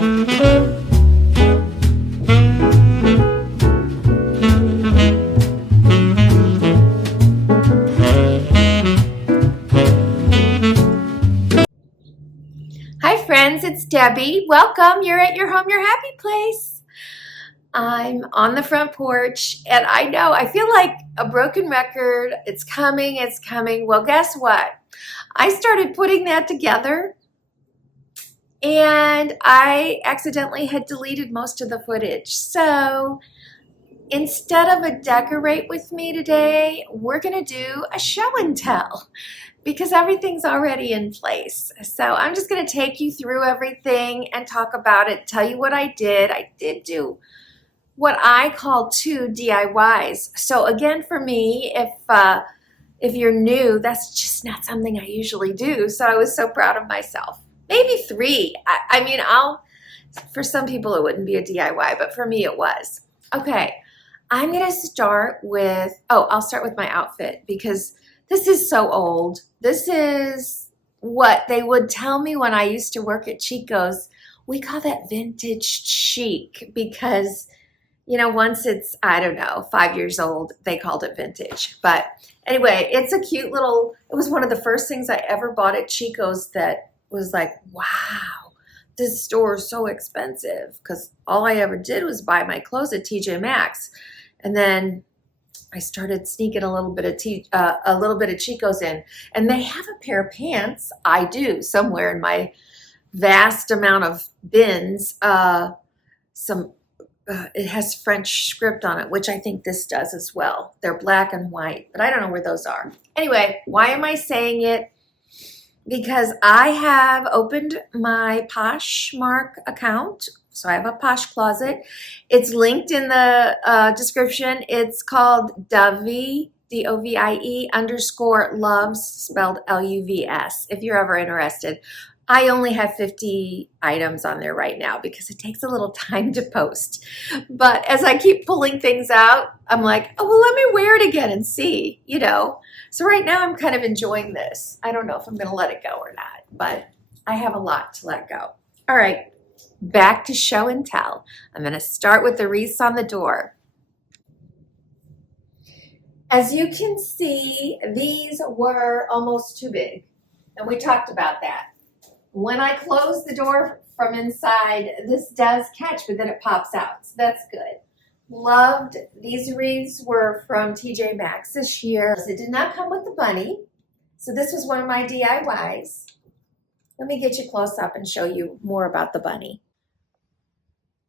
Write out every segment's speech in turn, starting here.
It's Debbie. Welcome. You're at your home, your happy place. I'm on the front porch, and I know I feel like a broken record. It's coming. It's coming. Well, guess what? I started putting that together, and I accidentally had deleted most of the footage. So instead of a decorate with me today, we're going to do a show and tell, because everything's already in place. So I'm just going to take you through everything and talk about it, tell you what I did. I did do what I call 2 DIYs. So again, for me, if you're new, that's just not something I usually do. So I was so proud of myself. Maybe 3. I mean, for some people it wouldn't be a DIY, but for me it was. Okay, I'm going to start with, I'll start with my outfit, because this is so old. This is what they would tell me when I used to work at Chico's. We call that vintage chic because, you know, once it's, I don't know, 5 years old, they called it vintage. But anyway, it's a cute little, it was one of the first things I ever bought at Chico's that was like, wow, this store is so expensive, because all I ever did was buy my clothes at TJ Maxx. And then I started sneaking a little bit of Chico's in, and they have a pair of pants. I do, somewhere in my vast amount of bins. It has French script on it, which I think this does as well. They're black and white, but I don't know where those are. Anyway, why am I saying it? Because I have opened my Poshmark account. So I have a Posh closet. It's linked in the description. It's called Dovie, D-O-V-I-E _loves, spelled L-U-V-S, if you're ever interested. I only have 50 items on there right now because it takes a little time to post. But as I keep pulling things out, I'm like, oh, well, let me wear it again and see, you know. So right now I'm kind of enjoying this. I don't know if I'm going to let it go or not, but I have a lot to let go. All right. Back to show and tell. I'm going to start with the wreaths on the door. As you can see, these were almost too big, and we talked about that. When I close the door from inside, this does catch, but then it pops out, so that's good. Loved these wreaths. Were from TJ Maxx this year. It did not come with the bunny, so this was one of my DIYs. Let me get you close up and show you more about the bunny.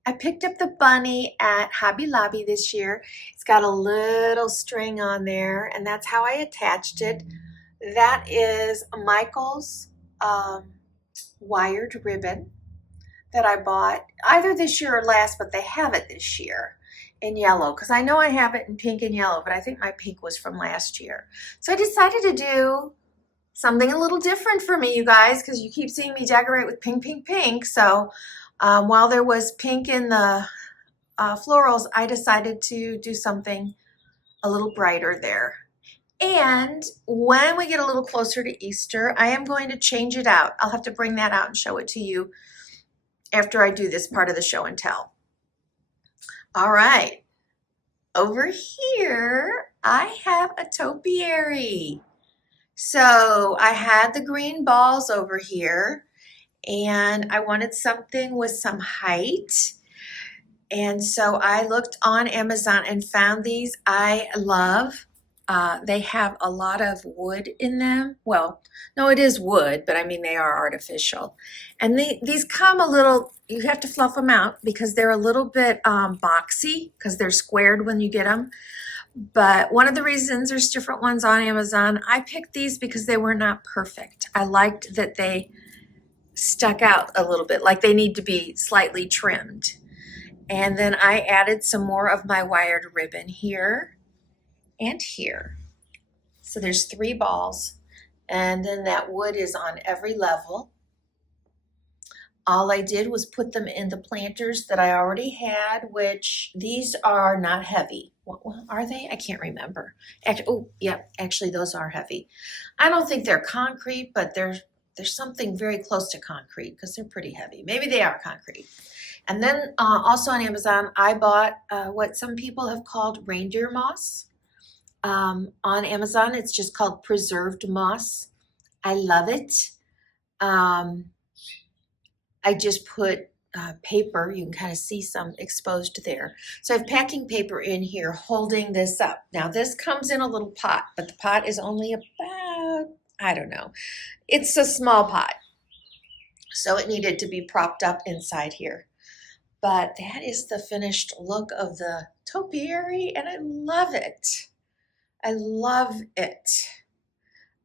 I picked up the bunny at Hobby Lobby this year. It's got a little string on there, and that's how I attached it. That is Michael's wired ribbon that I bought either this year or last, but they have it this year in yellow, because I know I have it in pink and yellow, but I think my pink was from last year. So I decided to do something a little different for me, you guys, because you keep seeing me decorate with pink, pink, pink. So while there was pink in the florals, I decided to do something a little brighter there. And when we get a little closer to Easter, I am going to change it out. I'll have to bring that out and show it to you after I do this part of the show and tell. All right. Over here, I have a topiary. So I had the green balls over here, and I wanted something with some height. And so I looked on Amazon and found these. I love. They have a lot of wood in them. Well, no, it is wood, but I mean, they are artificial. And these come a little, you have to fluff them out because they're a little bit boxy, because they're squared when you get them. But one of the reasons, there's different ones on Amazon, I picked these because they were not perfect. I liked that they stuck out a little bit, like they need to be slightly trimmed. And then I added some more of my wired ribbon here and here. So there's 3 balls, and then that wood is on every level. All I did was put them in the planters that I already had, which these are not heavy. What are they? I can't remember. Actually, those are heavy. I don't think they're concrete, but they're There's something very close to concrete because they're pretty heavy. Maybe they are concrete. And then also on Amazon, I bought what some people have called reindeer moss. On Amazon, it's just called preserved moss. I love it. I just put paper, you can kind of see some exposed there. So I have packing paper in here holding this up. Now this comes in a little pot, but the pot is only about, I don't know, it's a small pot. So it needed to be propped up inside here. But that is the finished look of the topiary, and I love it. I love it.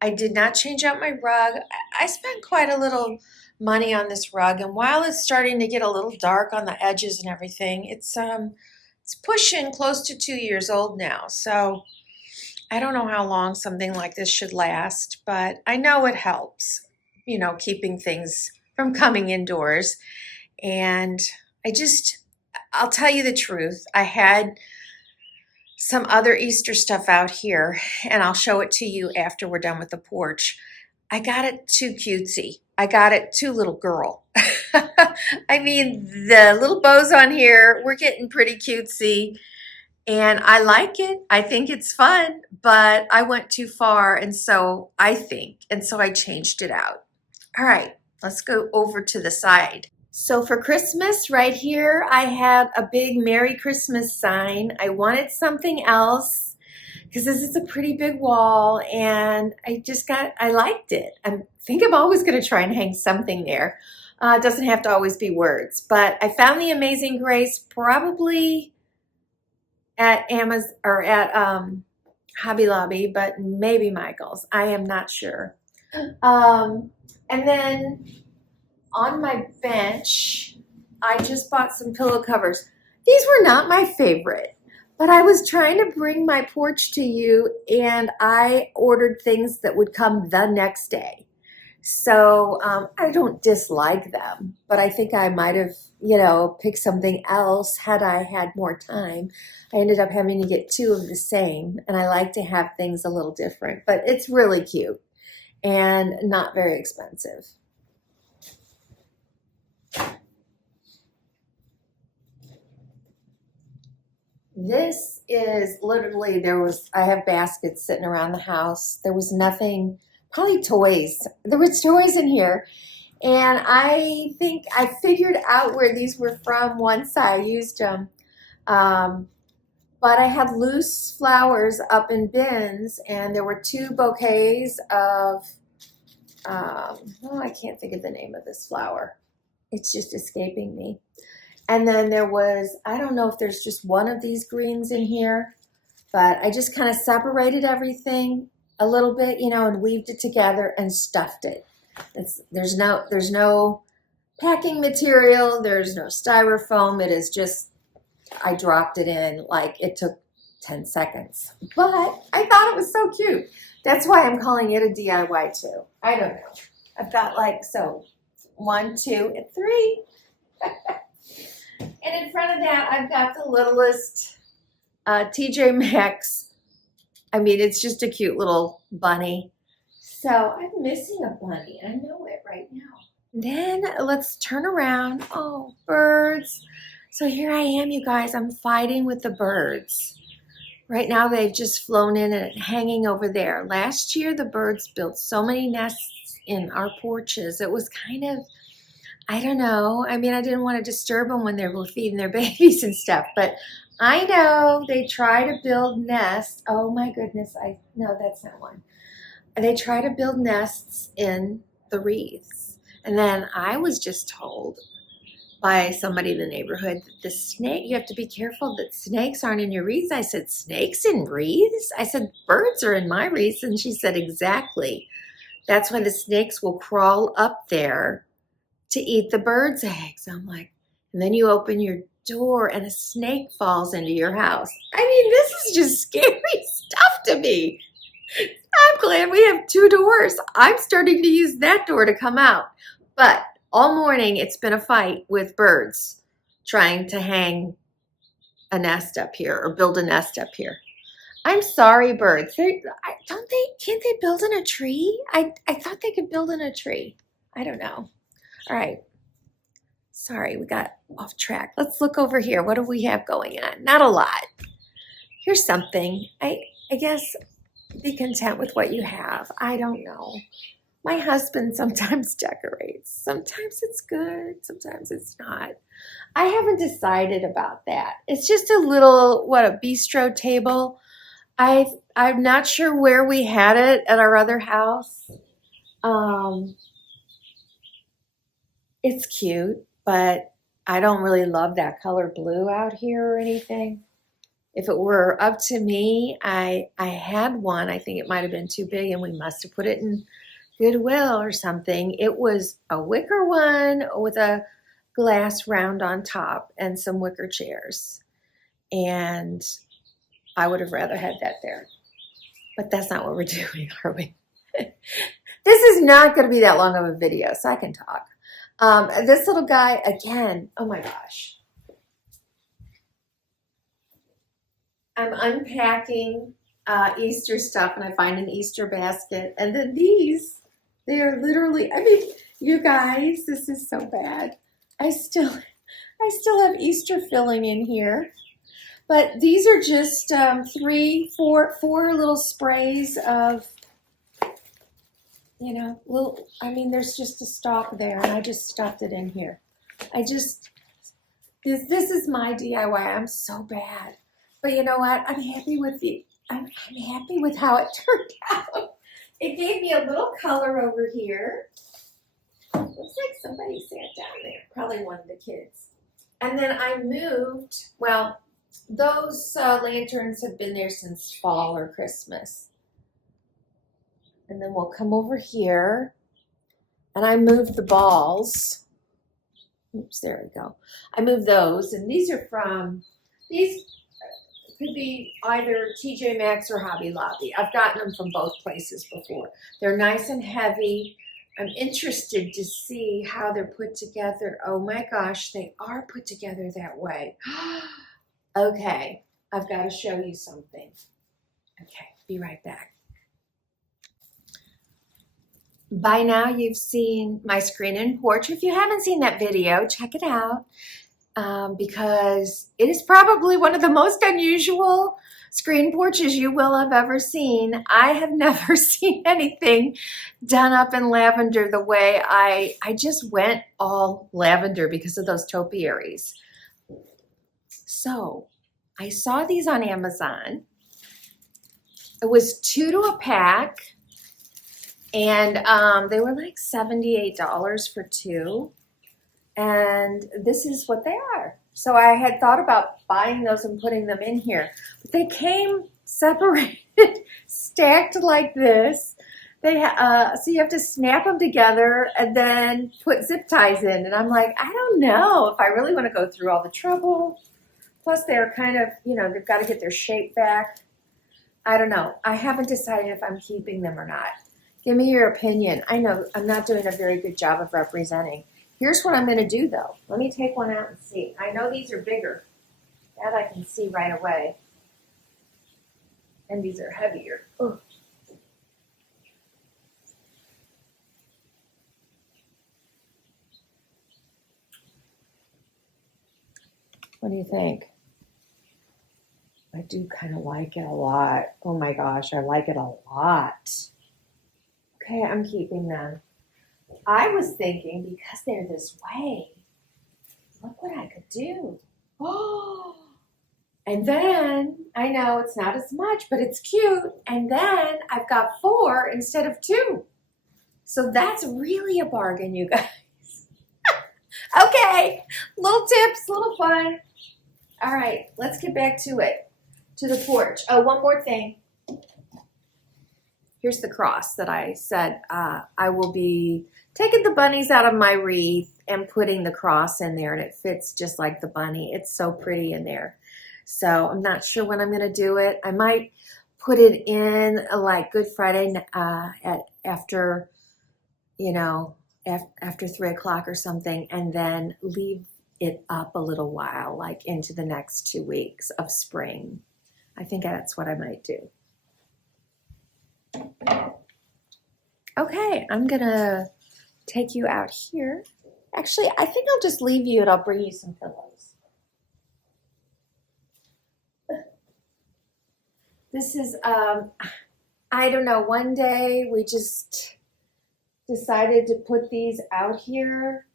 I did not change out my rug. I spent quite a little money on this rug, and while it's starting to get a little dark on the edges and everything, it's pushing close to 2 years old now. So I don't know how long something like this should last, but I know it helps, you know, keeping things from coming indoors. And I'll tell you the truth. I had some other Easter stuff out here, and I'll show it to you after we're done with the porch. I got it too cutesy. I got it too little girl. I mean, the little bows on here, we're getting pretty cutesy, and I like it. I think it's fun, but I went too far, and so I changed it out. All right, let's go over to the side. So for Christmas, right here, I had a big Merry Christmas sign. I wanted something else because this is a pretty big wall, and I liked it. I think I'm always going to try and hang something there. It doesn't have to always be words, but I found the Amazing Grace probably at Amazon or at Hobby Lobby, but maybe Michael's. I am not sure. And then on my bench, I just bought some pillow covers. These were not my favorite, but I was trying to bring my porch to you, and I ordered things that would come the next day. So I don't dislike them, but I think I might have, you know, picked something else had I had more time. I ended up having to get 2 of the same, and I like to have things a little different, but it's really cute and not very expensive. This is literally, I have baskets sitting around the house. There was nothing, probably toys. There was toys in here. And I think I figured out where these were from once I used them. But I had loose flowers up in bins, and there were 2 bouquets of, I can't think of the name of this flower. It's just escaping me. And then there was, I don't know if there's just one of these greens in here, but I just kind of separated everything a little bit, you know, and weaved it together and stuffed it. There's no packing material. There's no styrofoam. It is just, I dropped it in like it took 10 seconds. But I thought it was so cute. That's why I'm calling it a DIY too. I don't know. I've got like, so 1, 2, and 3. And in front of that, I've got the littlest TJ Maxx. I mean, it's just a cute little bunny. So I'm missing a bunny. I know it right now. Then let's turn around. Oh, birds. So here I am, you guys. I'm fighting with the birds. Right now, they've just flown in and hanging over there. Last year, the birds built so many nests in our porches. It was kind of, I don't know. I mean, I didn't want to disturb them when they were feeding their babies and stuff, but I know they try to build nests. Oh my goodness. No, that's not one. They try to build nests in the wreaths. And then I was just told by somebody in the neighborhood that you have to be careful that snakes aren't in your wreaths. I said, snakes in wreaths? I said, birds are in my wreaths. And she said, exactly. That's why the snakes will crawl up there to eat the bird's eggs. I'm like, and then you open your door and a snake falls into your house. I mean, this is just scary stuff to me. I'm glad we have 2 doors. I'm starting to use that door to come out. But all morning, it's been a fight with birds trying to hang a nest up here or build a nest up here. I'm sorry, birds. Can't they build in a tree? I thought they could build in a tree. I don't know. All right. Sorry, we got off track. Let's look over here. What do we have going on? Not a lot. Here's something. I guess be content with what you have. I don't know. My husband sometimes decorates. Sometimes it's good. Sometimes it's not. I haven't decided about that. It's just a little, a bistro table. I'm not sure where we had it at our other house. It's cute, but I don't really love that color blue out here or anything. If it were up to me, I had one. I think it might have been too big and we must have put it in Goodwill or something. It was a wicker one with a glass round on top and some wicker chairs. And I would have rather had that there. But that's not what we're doing, are we? This is not going to be that long of a video, so I can talk. This little guy, again, oh my gosh. I'm unpacking Easter stuff and I find an Easter basket. And then these, they are literally, I mean, you guys, this is so bad. I still have Easter filling in here. But these are just four little sprays of, there's just a stalk there and I just stuffed it in here. This is my DIY. I'm so bad. But you know what? I'm happy with I'm happy with how it turned out. It gave me a little color over here. Looks like somebody sat down there. Probably one of the kids. And then I moved, those lanterns have been there since fall or Christmas. And then we'll come over here. And I moved the balls. Oops, there we go. I moved those. And these could be either TJ Maxx or Hobby Lobby. I've gotten them from both places before. They're nice and heavy. I'm interested to see how they're put together. Oh my gosh, they are put together that way. Okay, I've got to show you something. Okay, be right back. By now you've seen my screen and porch. If you haven't seen that video, check it out. Because it is probably one of the most unusual screen porches you will have ever seen. I have never seen anything done up in lavender the way I just went all lavender because of those topiaries. So I saw these on Amazon. It was 2 to a pack and they were like $78 for 2. And this is what they are. So I had thought about buying those and putting them in here. But they came separated, stacked like this. So you have to snap them together and then put zip ties in. And I'm like, I don't know if I really want to go through all the trouble. Plus they're kind of, they've got to get their shape back. I don't know. I haven't decided if I'm keeping them or not. Give me your opinion. I know I'm not doing a very good job of representing. Here's what I'm going to do, though. Let me take one out and see. I know these are bigger. That I can see right away. And these are heavier. Ugh. What do you think? I do kind of like it a lot. Oh my gosh, I like it a lot. Okay, I'm keeping them. I was thinking because they're this way, look what I could do. Oh, and then I know it's not as much, but it's cute. And then I've got 4 instead of 2. So that's really a bargain, you guys. Okay, little tips, little fun. All right, let's get back to it, to the porch. Oh, one more thing. Here's the cross that I said I will be taking the bunnies out of my wreath and putting the cross in there, and it fits just like the bunny. It's so pretty in there. So I'm not sure when I'm going to do it. I might put it in like Good Friday after 3 o'clock or something, and then leave it up a little while, like into the next 2 weeks of spring. I think that's what I might do. Okay, I'm gonna take you out here. Actually, I think I'll just leave you and I'll bring you some pillows. This is, I don't know, one day we just decided to put these out here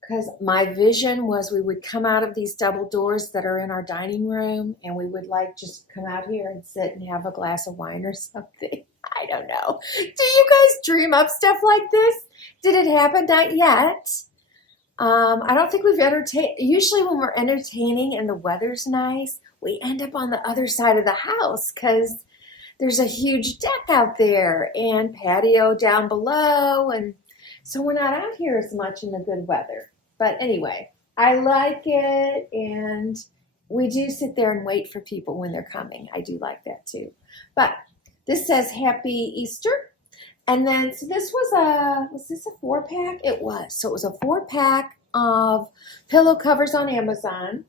because my vision was we would come out of these double doors that are in our dining room and we would like just come out here and sit and have a glass of wine or something. I don't know. Do you guys dream up stuff like this? Did it happen? Not yet. I don't think we've entertained. Usually when we're entertaining and the weather's nice, we end up on the other side of the house because there's a huge deck out there and patio down below. And so we're not out here as much in the good weather. But anyway, I like it. And we do sit there and wait for people when they're coming. I do like that too. But this says Happy Easter. And then, so this was this a 4-pack? It was. So it was a 4-pack of pillow covers on Amazon.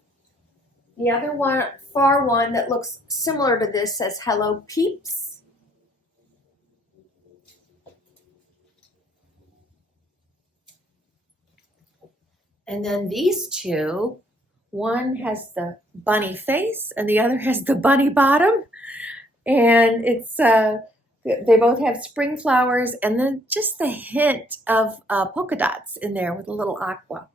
The other one, far one that looks similar to this says Hello Peeps. And then these two, one has the bunny face and the other has the bunny bottom. And it's, they both have spring flowers and then just the hint of polka dots in there with a little aqua.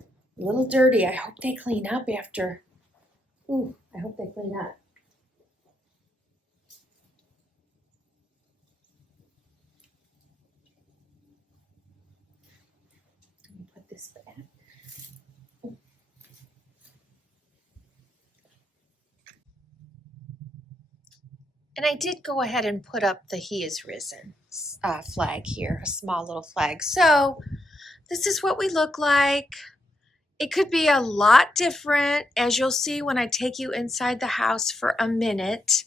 A little dirty. I hope they clean up after. Ooh, I hope they clean up. Let me put this back. And I did go ahead and put up the He is Risen flag here, a small little flag. So this is what we look like. It could be a lot different, as you'll see when I take you inside the house for a minute.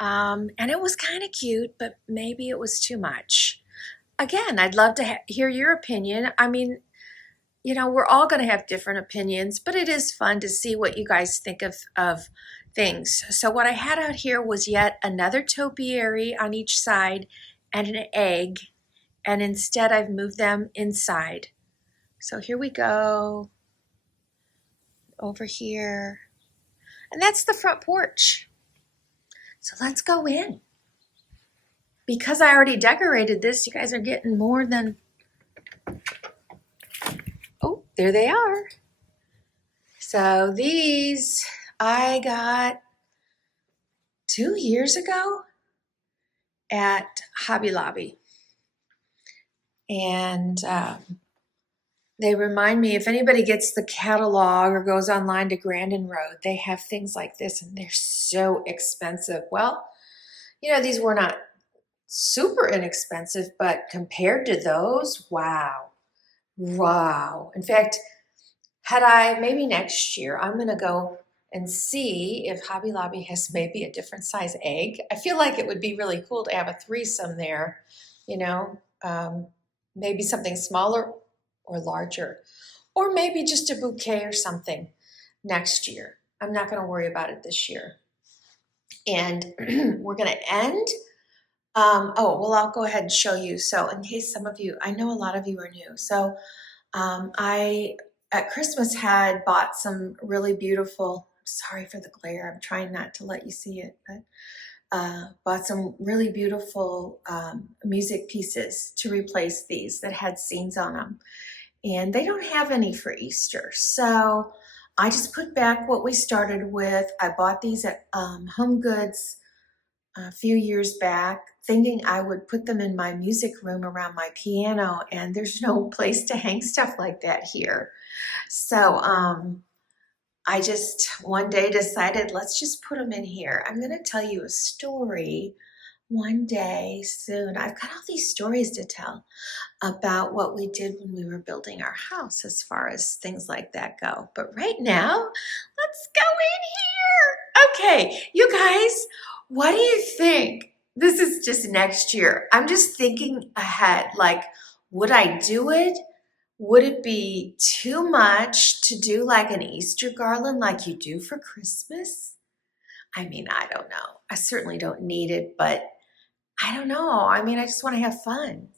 And it was kind of cute, but maybe it was too much. Again, I'd love to hear your opinion. I mean, you know, we're all going to have different opinions, but it is fun to see what you guys think of things. So what I had out here was yet another topiary on each side and an egg. And instead I've moved them inside. So here we go. Over here. And that's the front porch. So let's go in. Because I already decorated this, you guys are getting more than... Oh, there they are. So these I got 2 years ago at Hobby Lobby. And they remind me, if anybody gets the catalog or goes online to Grandin Road, they have things like this and they're so expensive. Well, you know, these were not super inexpensive, but compared to those, wow. Wow. In fact, maybe next year, I'm going to go and see if Hobby Lobby has maybe a different size egg. I feel like it would be really cool to have a threesome there, you know, maybe something smaller or larger, or maybe just a bouquet or something next year. I'm not going to worry about it this year. And we're going to end. I'll go ahead and show you. So in case some of you, I know a lot of you are new. So I, at Christmas, had bought some really beautiful, sorry for the glare, I'm trying not to let you see it, but bought some really beautiful music pieces to replace these that had scenes on them. And they don't have any for Easter. So I just put back what we started with. I bought these at HOMEGOODS a few years back, thinking I would put them in my music room around my piano, and there's no place to hang stuff like that here. So I just one day decided, let's just put them in here. I'm going to tell you a story one day soon. I've got all these stories to tell about what we did when we were building our house as far as things like that go. But right now, let's go in here. Okay, you guys, what do you think? This is just next year. I'm just thinking ahead, like, would I do it? Would it be too much to do like an Easter garland like you do for Christmas? I mean, I don't know. I certainly don't need it, but I don't know. I mean, I just want to have fun.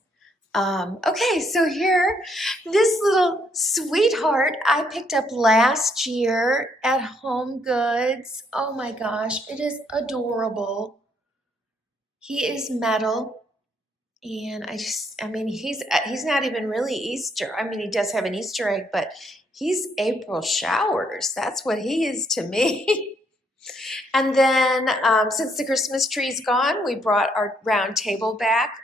Okay, so here, this little sweetheart I picked up last year at HOMEGOODS. Oh my gosh, it is adorable. He is metal, and I mean, he's not even really Easter. I mean, he does have an Easter egg, but he's April showers. That's what he is to me. And then since the Christmas tree is gone, we brought our round table back.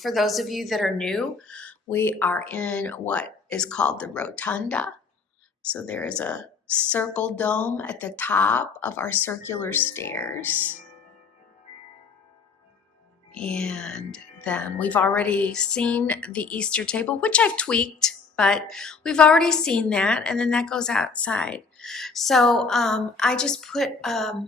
For those of you that are new, we are in what is called the rotunda. So there is a circle dome at the top of our circular stairs. And then we've already seen the Easter table, which I've tweaked, but we've already seen that. And then that goes outside. So I just put a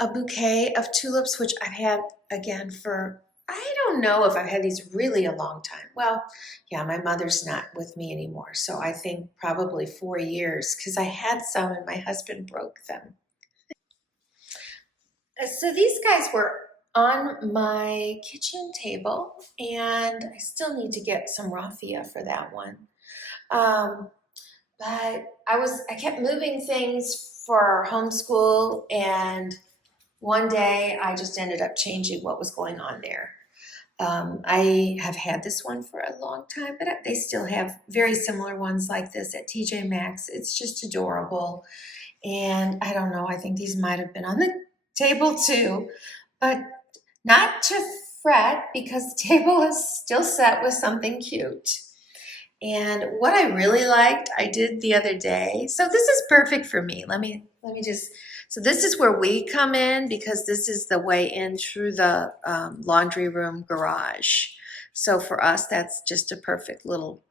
bouquet of tulips, which I've had again for, I don't know if I've had these really a long time. Well, yeah, my mother's not with me anymore. So I think probably 4 years, because I had some and my husband broke them. So these guys were on my kitchen table, and I still need to get some raffia for that one. But I kept moving things for homeschool, and one day I just ended up changing what was going on there. I have had this one for a long time, but they still have very similar ones like this at TJ Maxx. It's just adorable. And I don't know, I think these might have been on the table too, but not to fret because the table is still set with something cute. And what I really liked, I did the other day. So this is perfect for me. Let me just, so this is where we come in because this is the way in through the laundry room garage. So for us, that's just a perfect little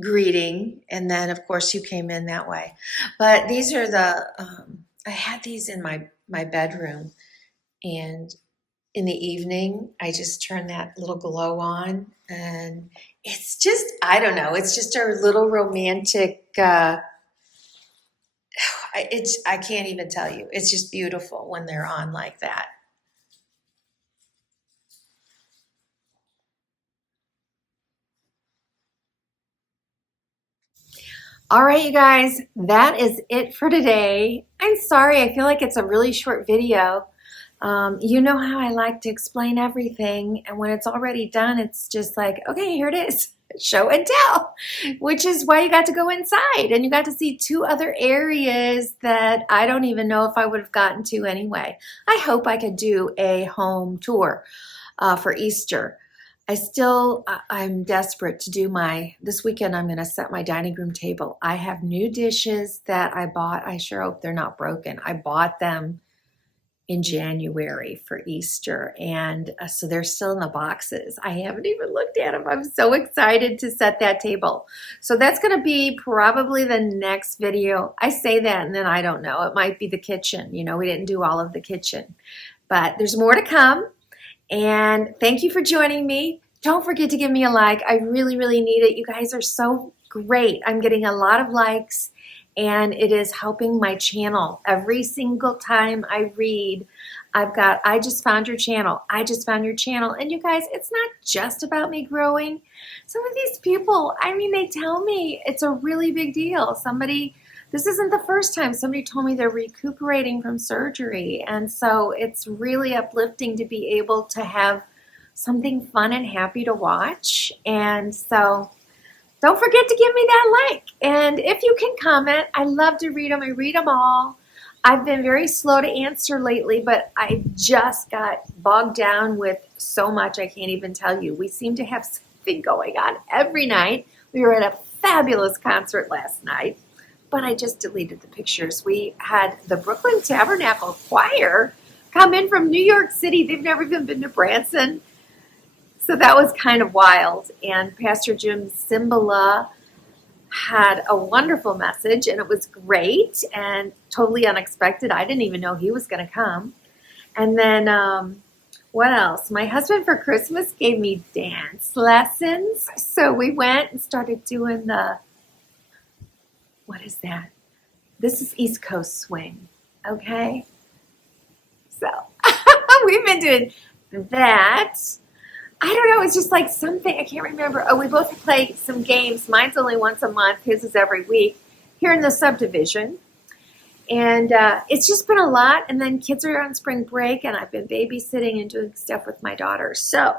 greeting. And then of course you came in that way. But these are the, I had these in my bedroom, and in the evening, I just turn that little glow on, and it's just, I don't know, it's just a little romantic, I can't even tell you. It's just beautiful when they're on like that. All right, you guys, that is it for today. I'm sorry, I feel like it's a really short video. You know how I like to explain everything, and when it's already done, it's just like, okay, here it is, show and tell, which is why you got to go inside, and you got to see 2 other areas that I don't even know if I would have gotten to anyway. I hope I could do a home tour for Easter. I'm desperate to do this weekend I'm going to set my dining room table. I have new dishes that I bought. I sure hope they're not broken. I bought them in January for Easter, and so they're still in the boxes. I haven't even looked at them. I'm so excited to set that table. So that's going to be probably the next video. I say that and then I don't know. It might be the kitchen. You know, we didn't do all of the kitchen, but there's more to come. And thank you for joining me. Don't forget to give me a like. I really, really need it. You guys are so great. I'm getting a lot of likes, and it is helping my channel. Every single time I read, I just found your channel. I just found your channel. And you guys, it's not just about me growing. Some of these people, I mean, they tell me it's a really big deal. This isn't the first time somebody told me they're recuperating from surgery. And so it's really uplifting to be able to have something fun and happy to watch. And so don't forget to give me that like. And if you can comment, I love to read them. I read them all. I've been very slow to answer lately, but I just got bogged down with so much I can't even tell you. We seem to have something going on every night. We were at a fabulous concert last night, but I just deleted the pictures. We had the Brooklyn Tabernacle Choir come in from New York City. They've never even been to Branson. So that was kind of wild. And Pastor Jim Cymbala had a wonderful message, and it was great and totally unexpected. I didn't even know he was going to come. And then what else? My husband for Christmas gave me dance lessons. So we went and started doing what is that? This is East Coast swing. Okay, so we've been doing that. I don't know, it's just like something, I can't remember. Oh, we both play some games. Mine's only once a month, his is every week here in the subdivision. And it's just been a lot. And then kids are on spring break, and I've been babysitting and doing stuff with my daughter. So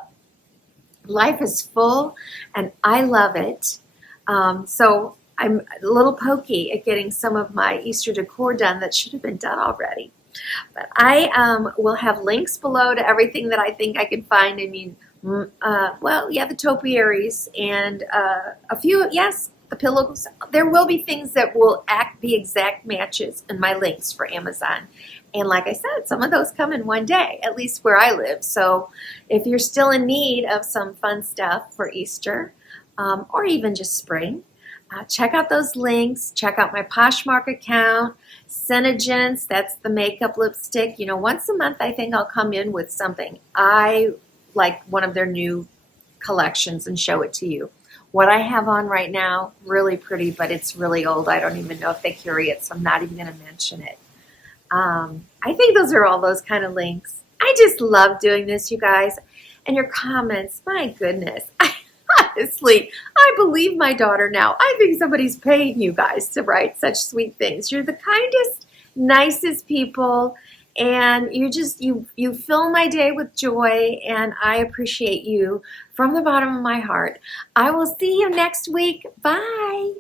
life is full, and I love it. So I'm a little pokey at getting some of my Easter decor done that should have been done already. But I will have links below to everything that I think I can find. I mean, well, yeah, the Topiaries and a few, yes, the pillows. There will be things that will be exact matches in my links for Amazon. And like I said, some of those come in one day, at least where I live. So if you're still in need of some fun stuff for Easter, or even just spring, check out those links. Check out my Poshmark account. Senegence, that's the makeup lipstick. You know, once a month I think I'll come in with something I like, one of their new collections, and show it to you. What I have on right now, really pretty, but it's really old. I don't even know if they carry it, so I'm not even going to mention it. I think those are all those kind of links. I just love doing this, you guys. And your comments, my goodness. Honestly, I believe my daughter now. I think somebody's paying you guys to write such sweet things. You're the kindest, nicest people, and you fill my day with joy, and I appreciate you from the bottom of my heart. I will see you next week. Bye.